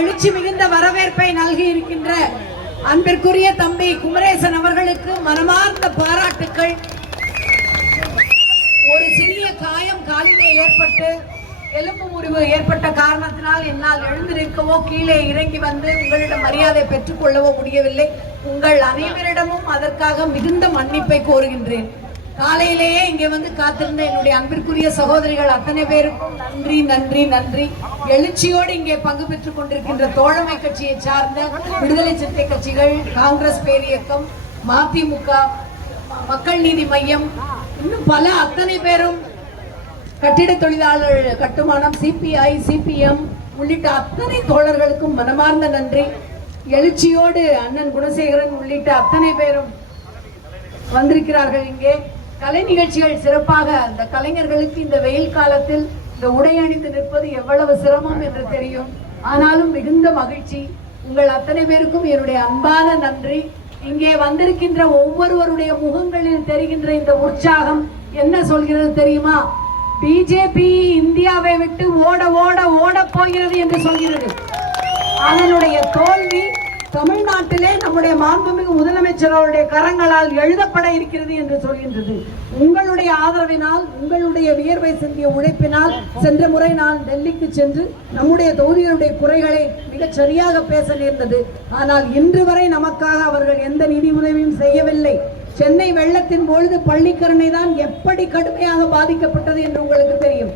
எழுச்சி மிகுந்த வரவேற்பை நல்கி இருக்கின்ற அன்பிற்குரிய தம்பி குமரேசன் அவர்களுக்கு மனமார்ந்த பாராட்டுக்கள். ஒரு சிறிய காயம் காலிலே ஏற்பட்டு எலும்பு முறிவு ஏற்பட்ட காரணத்தினால் என்னால் எழுந்து நிற்கவோ கீழே இறங்கி வந்து உங்களிடம் மரியாதை பெற்றுக் கொள்ளவோ முடியவில்லை. உங்கள் அனைவரிடமும் அதற்காக மிகுந்த மன்னிப்பை கோருகின்றேன். காலையிலேயே இங்கே வந்து காத்திருந்த என்னுடைய அன்பிற்குரிய சகோதரிகள் அத்தனை பேருக்கும் நன்றி நன்றி நன்றி. எழுச்சியோடு இங்கே பங்கு பெற்றுக் கொண்டிருக்கின்ற தோழமை கட்சியை சார்ந்த விடுதலை சிறுத்தை கட்சிகள், காங்கிரஸ் பேரியக்கம், மதிமுக, மக்கள் நீதி மையம், இன்னும் பல அத்தனை பேரும், கட்டிட தொழிலாளர் கட்டுமானம், சிபிஐ, சிபிஎம் உள்ளிட்ட அத்தனை தோழர்களுக்கும் மனமார்ந்த நன்றி. எழுச்சியோடு அண்ணன் குணசேகரன் உள்ளிட்ட அத்தனை பேரும் வந்திருக்கிறார்கள். இங்கே கலை நிகழ்ச்சிகள் சிறப்பாக, அந்த கலைஞர்களுக்கு இந்த வெயில் காலத்தில் இந்த உடை அணிந்து நிற்பது எவ்வளவு சிரமம் என்று தெரியும். ஆனாலும் மிகுந்த மகிழ்ச்சி. உங்கள் அத்தனை பேருக்கும் என்னுடைய அன்பான நன்றி. இங்கே வந்திருக்கின்ற ஒவ்வொருவருடைய முகங்களில் தெரிகின்ற இந்த உற்சாகம் என்ன சொல்கிறது தெரியுமா? பிஜேபி இந்தியாவை விட்டு ஓட ஓட ஓட போகிறது என்று சொல்கிறது. அதனுடைய தோல்வி தமிழ்நாட்டிலே நம்முடைய மாண்புமிகு முதலமைச்சர் அவருடைய கரங்களால் எழுதப்பட இருக்கிறது என்று சொல்கின்றது. உங்களுடைய ஆதரவினால், உங்களுடைய வியர்வை சிந்திய உழைப்பினால் சென்ற முறை நான் டெல்லிக்கு சென்று நம்முடைய தொகுதிகளுடைய குறைகளை மிகச் சரியாக பேச நேர்ந்தது. ஆனால் இன்று வரை நமக்காக அவர்கள் எந்த நிதி உதவியும் செய்யவில்லை. சென்னை வெள்ளத்தின் பொழுது பள்ளிக்கரணை தான் எப்படி கடுமையாக பாதிக்கப்பட்டது என்று உங்களுக்கு தெரியும்.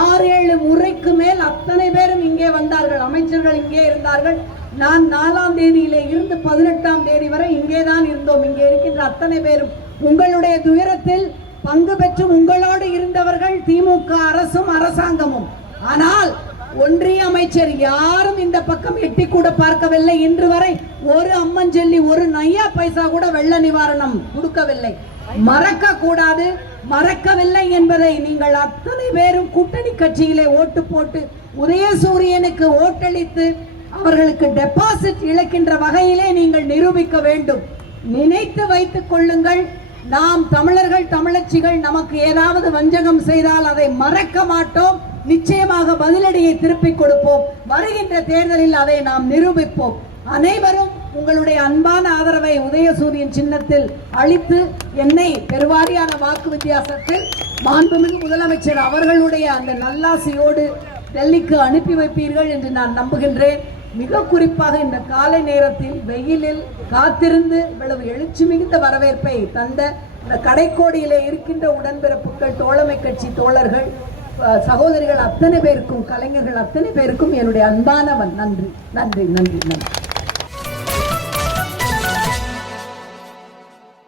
6-7 முறைக்கு மேல் அத்தனை பேரும் இங்கே வந்தார்கள். அமைச்சர்கள் இங்கே இருந்தார்கள். நான் 4ஆம் தேதியிலே இருந்து 18ஆம் தேதி வரை இங்கேதான் இருந்தோம். இங்கே இருக்கின்ற அத்தனை பேரும் உங்களுடைய துயரத்தில் பங்கு பெற்று உங்களோடு இருந்தவர்கள் திமுக அரசும் அரசாங்கமும். ஆனால் ஒன்றிய அமைச்சர் யாரும் இந்த பக்கம் எட்டி கூட பார்க்கவில்லை. இன்று வரை ஒரு அம்மஞ்சொல்லி, ஒரு நையா பைசா கூட வெள்ள நிவாரணம் கொடுக்கவில்லை. மறக்க கூடாது, மறக்கவில்லை என்பதை நீங்கள் அத்தனை பேரும் கூட்டணி கட்சியிலே ஓட்டு போட்டு உதயசூரியனுக்கு ஓட்டளித்து அவர்களுக்கு டெபாசிட் இழக்கின்ற வகையிலே நீங்கள் நிரூபிக்க வேண்டும். நினைத்து வைத்துக் கொள்ளுங்கள், நாம் தமிழர்கள், தமிழச்சிகள் நமக்கு ஏதாவது வஞ்சகம் செய்தால் அதை மறக்க மாட்டோம். நிச்சயமாக பதிலடியை திருப்பிக் கொடுப்போம். வருகின்ற தேர்தலில் அதை நாம் நிரூபிப்போம். அனைவரும் உங்களுடைய அன்பான ஆதரவை உதயசூரியன் சின்னத்தில் அளித்து என்னை பெருவாரியான வாக்கு வித்தியாசத்தில் மாண்புமிகு முதலமைச்சர் அவர்களுடைய அந்த நல்லாசையோடு டெல்லிக்கு அனுப்பி வைப்பீர்கள் என்று நான் நம்புகின்றேன். மிக குறிப்பாக இந்த காலை நேரத்தில் வெயிலில் காத்திருந்து இவ்வளவு எழுச்சி மிகுந்த வரவேற்பை தந்த இந்த கடைக்கோடியிலே இருக்கின்ற உடன்பிறப்புகள், தோழமை கட்சி தோழர்கள், சகோதரிகள் அத்தனை பேருக்கும், கலைஞர்கள் அத்தனை பேருக்கும் என்னுடைய அன்பான நன்றி நன்றி நன்றி நன்றி.